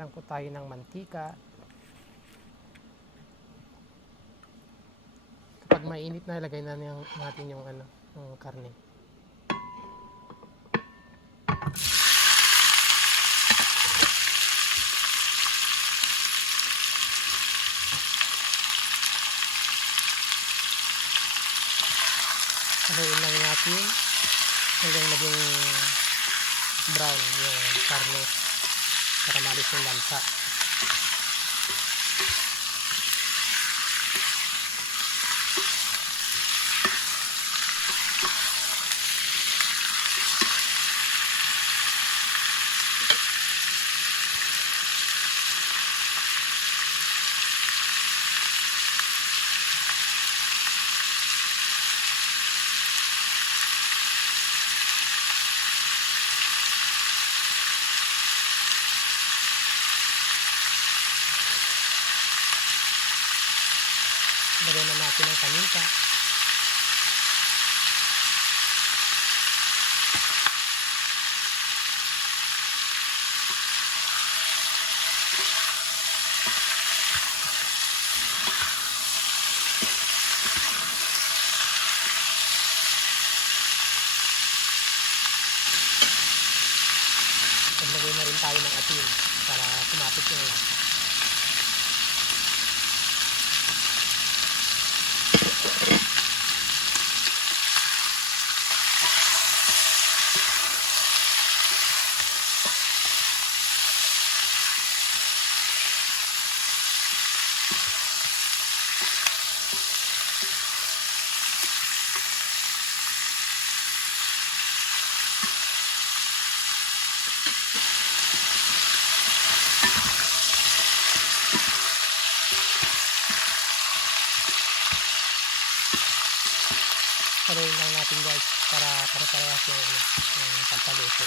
lang po tayo ng mantika. Kapag mainit na, ilagay na natin yung yung karne. Haluin lang natin hanggang maging brown yung karne para malis yung lansa. Lagyan na natin ang paminta. Maglagay na rin tayo ng asin para sumapit yung lasa. Haluin lang natin guys para parehas yung pagkaluto.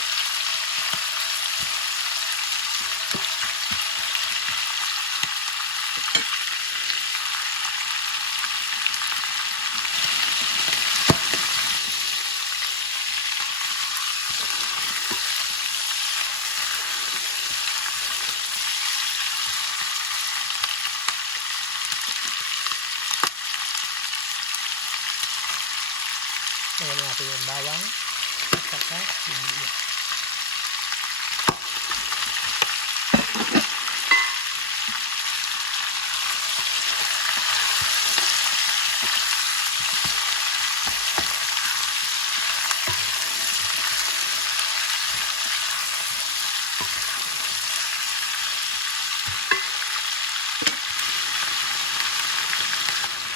Lagyan natin yung bawang at saka sibuyas.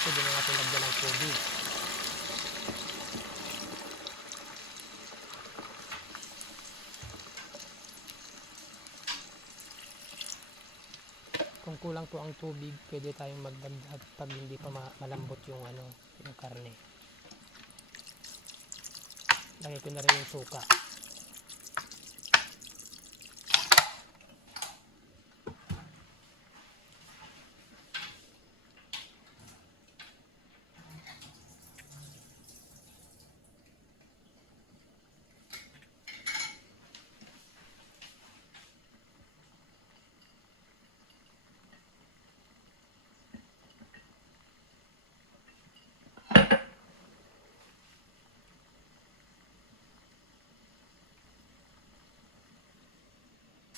Pwede na natin lagyan ng tubig. Kung kulang po ang tubig, pwede tayong magdagdag pag hindi pa malambot yung yung karne. Lagay ko na rin yung suka.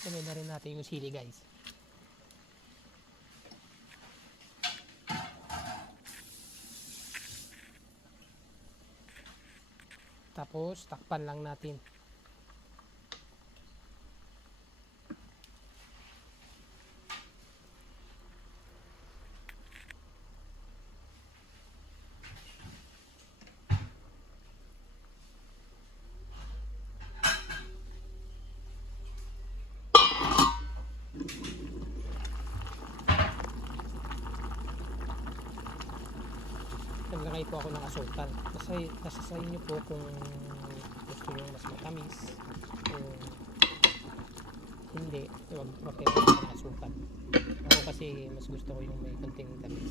Lagyan na rin natin yung sili guys. Tapos takpan lang natin. Naglagay po ako ng asukal. Nasa sa inyo po kung gusto nyo mas matamis o hindi, huwag makita ng asukal. Ako kasi mas gusto ko yung may konting tamis.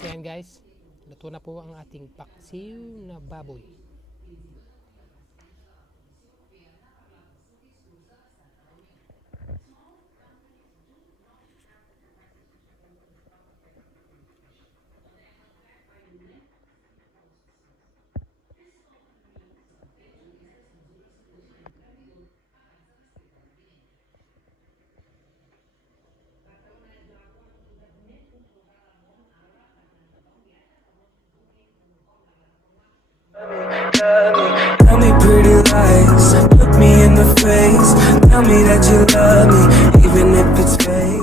So yan guys, luto na po ang ating paksiw na baboy. Tell me pretty lies, look me in the face. Tell me that you love me, even if it's fake.